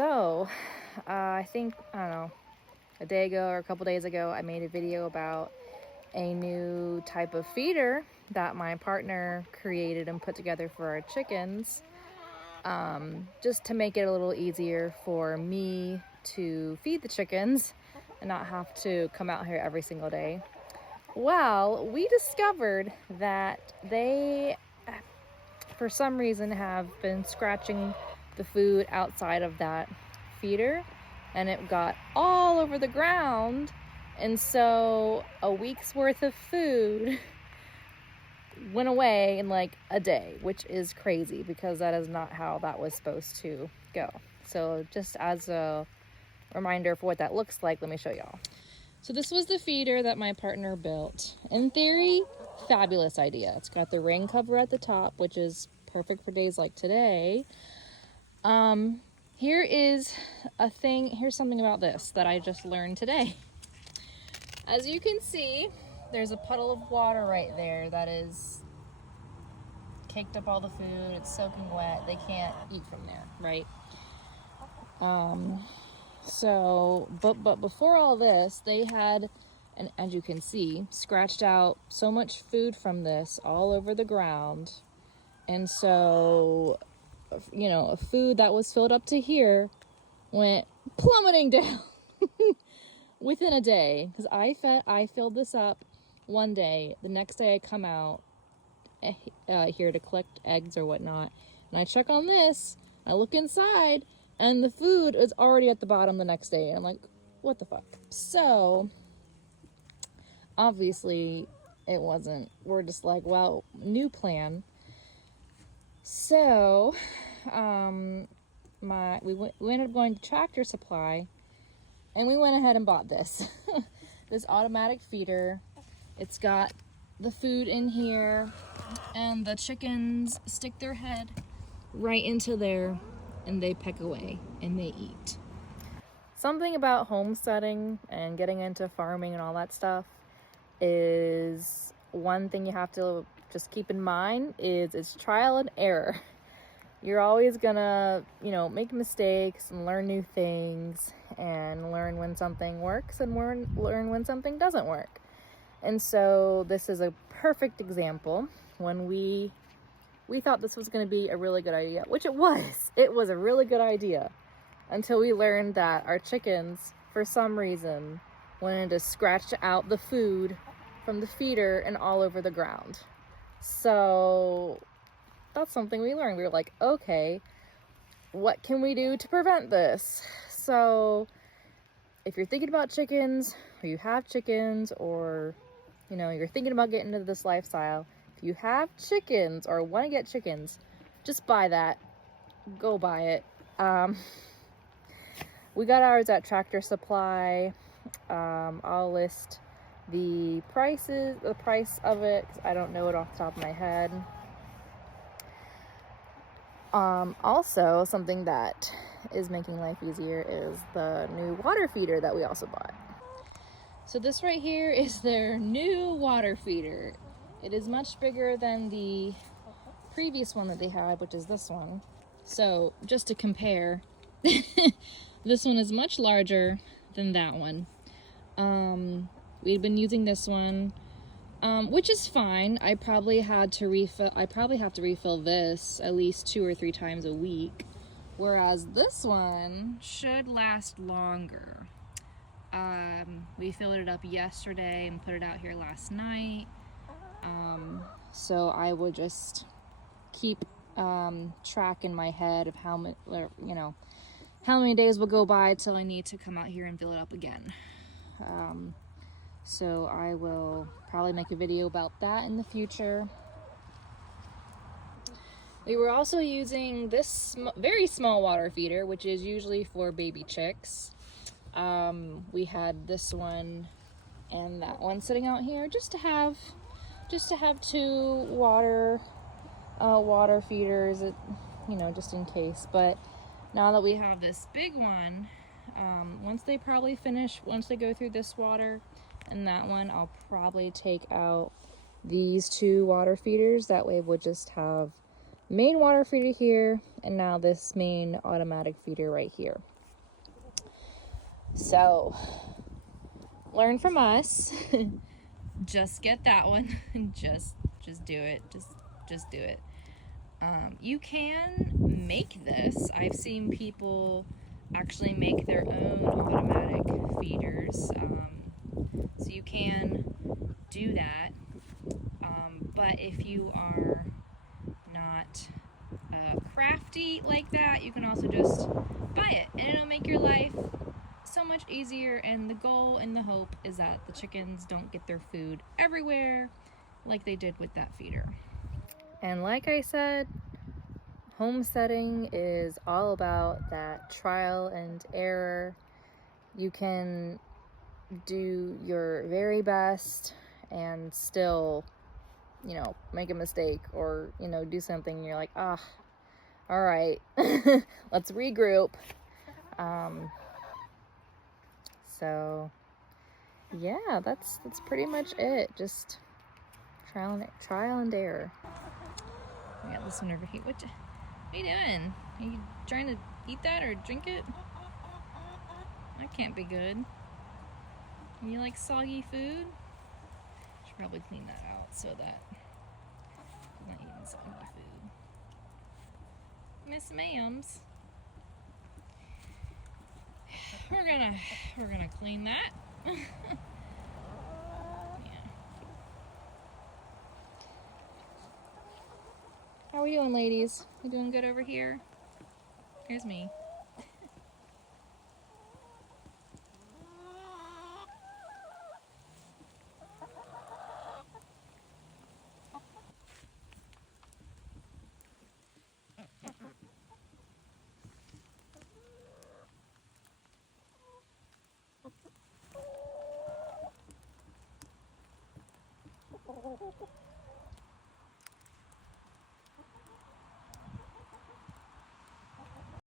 So, I think, I don't know, a day ago or a couple days ago, I made a video about a new type of feeder that my partner created and put together for our chickens, just to make it a little easier for me to feed the chickens and not have to come out here every single day. Well, we discovered that they, for some reason, have been scratching the food outside of that feeder, and it got all over the ground. And so a week's worth of food went away in like a day, which is crazy because that is not how that was supposed to go. So just as a reminder for what that looks like, let me show y'all. So this was the feeder that my partner built. In theory, fabulous idea. It's got the rain cover at the top, which is perfect for days like today. Here's something about this that I just learned today. As you can see, there's a puddle of water right there that is caked up all the food. It's soaking wet. They can't eat from there, right? But before all this, they had, and as you can see, scratched out so much food from this all over the ground. And so, a food that was filled up to here went plummeting down within a day. Because I filled this up one day. The next day I come out here to collect eggs or whatnot, and I check on this. I look inside, and the food is already at the bottom the next day. And I'm like, what the fuck? So, obviously, it wasn't. We're just like, well, new plan. So, we ended up going to Tractor Supply, and we went ahead and bought this. This automatic feeder. It's got the food in here, and the chickens stick their head right into there, and they peck away, and they eat. Something about homesteading and getting into farming and all that stuff is one thing you have to just keep in mind is it's trial and error. You're always gonna, make mistakes and learn new things and learn when something works and learn when something doesn't work. And so this is a perfect example. When we thought this was going to be a really good idea, which it was. It was a really good idea until we learned that our chickens, for some reason, wanted to scratch out the food from the feeder and all over the ground. So that's something we learned. We were like, okay, what can we do to prevent this? So if you're thinking about chickens, or you have chickens, or you're thinking about getting into this lifestyle, if you have chickens or want to get chickens, just buy that. Go buy it. We got ours at Tractor Supply. I'll list the price of it, 'cause I don't know it off the top of my head. Also, something that is making life easier is the new water feeder that we also bought. So this right here is their new water feeder. It is much bigger than the previous one that they had, which is this one. So just to compare, this one is much larger than that one. We've been using this one, which is fine. I probably have to refill this at least 2 or 3 times a week, whereas this one should last longer. We filled it up yesterday and put it out here last night. So I will just keep track in my head of how many days will go by till I need to come out here and fill it up again. So I will probably make a video about that in the future. We were also using this very small water feeder, which is usually for baby chicks. We had this one and that one sitting out here just to have 2 water feeders, just in case. But now that we have this big one, once they go through this water and that one, I'll probably take out these 2 water feeders. That way we'll just have main water feeder here, and now this main automatic feeder right here. So, learn from us. Just get that one. just do it. Just do it. You can make this. I've seen people actually make their own automatic feeders. So you can do that. But if you are not crafty like that, you can also just buy it, and it'll make your life so much easier. And the goal and the hope is that the chickens don't get their food everywhere like they did with that feeder. And like I said, homesteading is all about that trial and error. You can do your very best and still, you know, make a mistake, or, you know, do something and you're like, all right, let's regroup. So yeah, that's pretty much it. Just trial and error. We got this one over here. What are you doing? Are you trying to eat that or drink it? That can't be good. You like soggy food? Should probably clean that out so that I'm not eating soggy food. Miss Ma'ams. We're gonna clean that. Yeah. How are we doing, ladies? You doing good over here? Here's me.